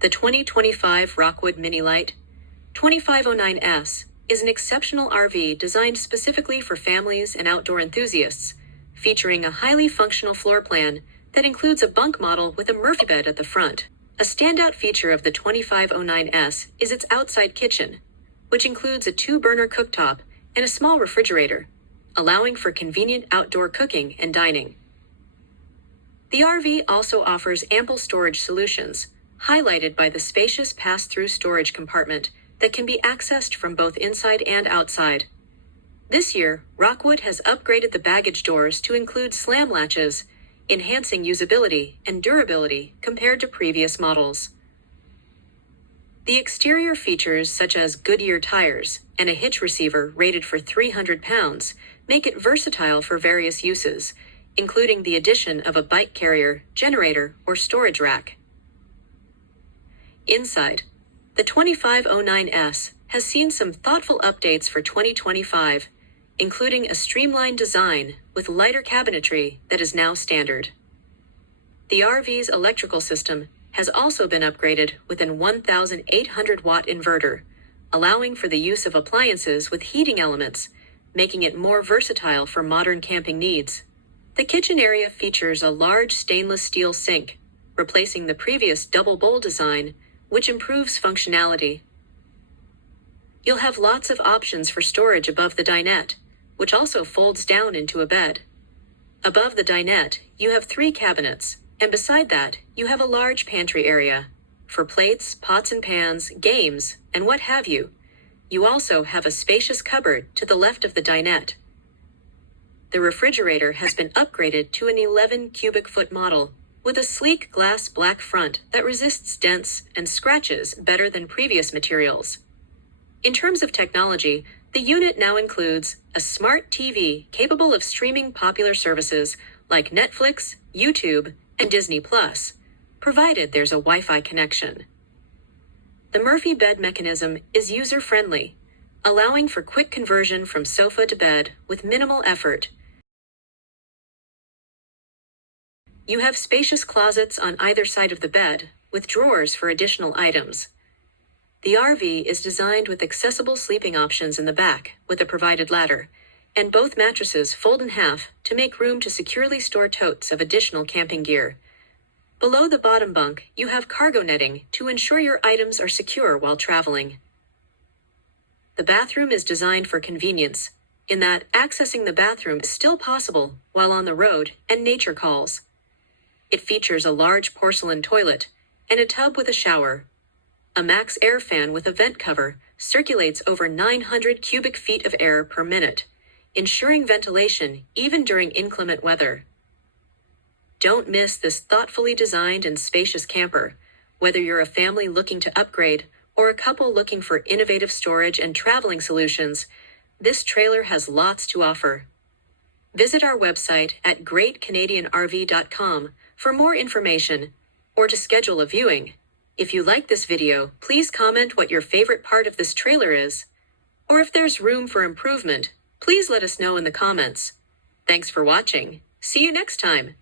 The 2025 Rockwood Mini Lite 2509S is an exceptional RV designed specifically for families and outdoor enthusiasts, featuring a highly functional floor plan that includes a bunk model with a Murphy bed at the front. A standout feature of the 2509S is its outside kitchen, which includes a 2-burner cooktop and a small refrigerator, allowing for convenient outdoor cooking and dining. The RV also offers ample storage solutions, highlighted by the spacious pass-through storage compartment that can be accessed from both inside and outside. This year, Rockwood has upgraded the baggage doors to include slam latches, enhancing usability and durability compared to previous models. The exterior features such as Goodyear tires and a hitch receiver rated for 300 pounds make it versatile for various uses, including the addition of a bike carrier, generator, or storage rack. Inside, the 2509S has seen some thoughtful updates for 2025, including a streamlined design with lighter cabinetry that is now standard. The RV's electrical system has also been upgraded with an 1,800-watt inverter, allowing for the use of appliances with heating elements, making it more versatile for modern camping needs. The kitchen area features a large stainless steel sink, replacing the previous double bowl design, which improves functionality. You'll have lots of options for storage above the dinette, which also folds down into a bed. Above the dinette, you have 3 cabinets, and beside that, you have a large pantry area for plates, pots and pans, games, and what have you. You also have a spacious cupboard to the left of the dinette. The refrigerator has been upgraded to an 11 cubic foot model with a sleek glass black front that resists dents and scratches better than previous materials. In terms of technology, the unit now includes a smart TV capable of streaming popular services like Netflix, YouTube, and Disney+, provided there's a Wi-Fi connection. The Murphy bed mechanism is user-friendly, allowing for quick conversion from sofa to bed with minimal effort. You have spacious closets on either side of the bed, with drawers for additional items. The RV is designed with accessible sleeping options in the back, with a provided ladder, and both mattresses fold in half to make room to securely store totes of additional camping gear. Below the bottom bunk, you have cargo netting to ensure your items are secure while traveling. The bathroom is designed for convenience, in that accessing the bathroom is still possible while on the road and nature calls. It features a large porcelain toilet and a tub with a shower. A max air fan with a vent cover circulates over 900 cubic feet of air per minute, ensuring ventilation even during inclement weather. Don't miss this thoughtfully designed and spacious camper, whether you're a family looking to upgrade or a couple looking for innovative storage and traveling solutions. This trailer has lots to offer. Visit our website at greatcanadianrv.com for more information or to schedule a viewing. If you like this video, please comment what your favorite part of this trailer is. Or if there's room for improvement, please let us know in the comments. Thanks for watching. See you next time.